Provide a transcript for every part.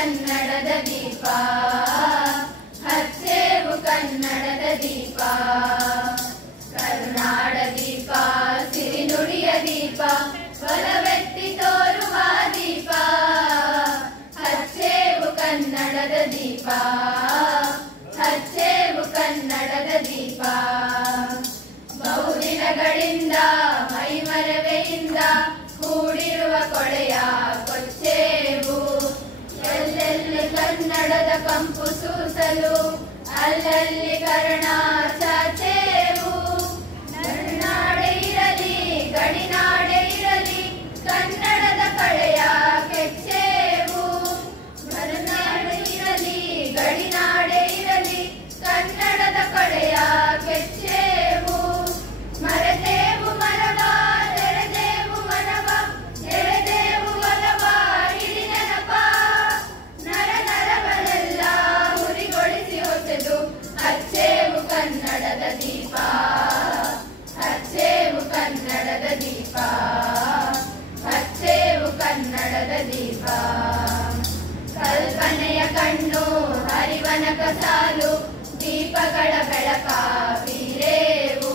ಕನ್ನಡದ ದೀಪ ಹಚ್ಚೇವು ಕನ್ನಡದ ದೀಪ ಕರುನಾಡ ದೀಪ ಸಿರಿನುಡಿಯ ದೀಪ ಒಲವೆತ್ತಿ ತೋರುವ ದೀಪ ಹಚ್ಚೇವು ಕನ್ನಡದ ದೀಪ ಹಚ್ಚೇವು ಕನ್ನಡದ ದೀಪ ಬಹುದಿನಗಳಿಂದ ಮೈಮರವೆಯಿಂದ ಕೂಡಿರುವ ಕೊಳೆಯ ಕೊಚ್ಚೇವು ಎಲ್ಲೆಲ್ಲಿ ಕನ್ನಡದ ಕಂಪು ಸೂಸಲು ಅಲ್ಲಲ್ಲಿ ಕರ್ಣ ಚಾಚೇವು ನಡುನಾಡೆ ಇರಲಿ ಗಡಿನಾಡೆ ಇರಲಿ ಕನ್ನಡದ ಕಳೆಯ ಕೆಚ್ಚೇವು ನಡುನಾಡೆ ಇರಲಿ ಗಡಿನಾಡೆ ಇರಲಿ ಕನ್ನಡದ ಕಳೆಯ ಕೆಚ್ಚೇವು ಮರೆತೇವು ಮರವ ತೆರೆದೇವು ಮನವ ಎಳೆದೇವು ಒಲವ ಹಿಡಿ ನೆನಪ ನರ ನರವನೆಲ್ಲ ಹುರಿಗೊಳಿಸಿ ಹೊಸೆದು ಹಚ್ಚೇವು ಕನ್ನಡದ ದೀಪ ಹಚ್ಚೇವು ಕನ್ನಡದ ದೀಪ ಹಚ್ಚೇವು ಕನ್ನಡದ ದೀಪ ಕಲ್ಪನೆಯ ಕಣ್ಣು ಹರಿವನಕ ಸಾಲು ದೀಪಗಳ ಬೆಳಕ ಬೀರೇವು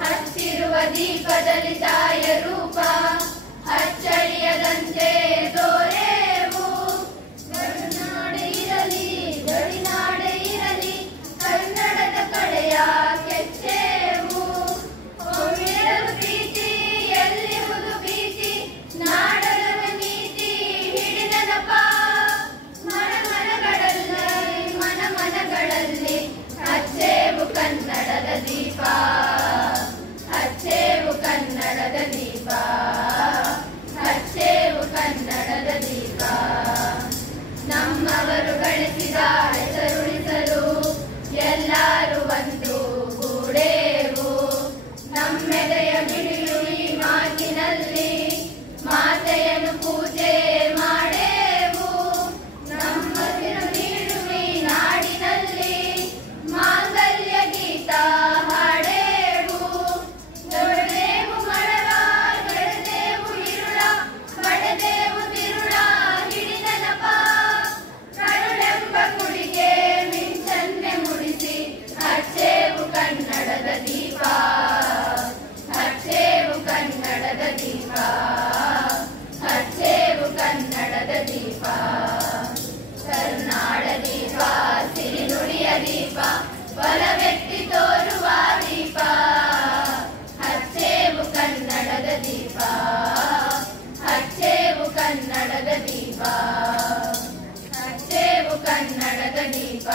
ಹಚ್ಚಿರುವ ದೀಪದಲ್ಲಿ ತಾಯ ರೂಪ ಅಚ್ಚಳಿಯದಂತೆ ತೋರೇವು ಗಡಿನಾಡೆ ಇರಲಿ ಗಡಿನಾಡೆ ಇರಲಿ ಕನ್ನಡದ ಕಡೆಯ ಕೆಚ್ಚೇವು ಒಮ್ಮೆರಲು ಪ್ರೀತಿ ಎಲ್ಲಿರುವುದು ಭೀತಿ ನಾಡಲದ ನೀತಿ ಹಿಡಿ ನೆನಪ ಮನಗಳಲ್ಲಿ ಹಚ್ಚೇವು ಕನ್ನಡದ ದೀಪ ಹಚ್ಚೇವು ಕನ್ನಡದ ದೀಪ ಹಚ್ಚೇವು ಕನ್ನಡದ ದೀಪ ನಮ್ಮವರು ಗಳಿಸಿದ ಹೆಸರುಳಿಸಲು ಎಲ್ಲರೂ ಒಂದು ಕೂಡೇವು ನಮ್ಮೆದೆಯ ಬಿಡಿಯು ಈ ಮಾತಿನಲ್ಲಿ ಮಾತೆಯನ್ನು ಪೂಜೆ ಮಾಡೇವು ನಮ್ಮ ನೀಡುವಿ ನಾಡಿನಲ್ಲಿ ಮಾಂಗಲ್ಯ ಗೀತ ಹಾಡೇವು ದೊಡ್ಡದೇವು ಮರಳ ಗೆಳೆದೇವು ಇರುಳ ಬಡದೇವು ತಿರುಳ ಹಿಡಿ ನೆನಪ ಕರುಳೆಂಬ ಕುಡಿಗೆ ಮಿಂಚನ್ನೆ ಮುಡಿಸಿ ಹಚ್ಚೇವು ಕನ್ನಡದ ದೀಪ ಹಚ್ಚೇವು ಕನ್ನಡದ ದೀಪ ಹಚ್ಚೇವು ಕನ್ನಡದ ದೀಪ ಕರುನಾಡ ದೀಪ ಸಿರಿನುಡಿಯ ದೀಪ ಒಲವೆತ್ತಿ ತೋರುವ ದೀಪ ಹಚ್ಚೇವು ಕನ್ನಡದ ದೀಪ ಹಚ್ಚೇವು ಕನ್ನಡದ ದೀಪ ಹಚ್ಚೇವು ಕನ್ನಡದ ದೀಪ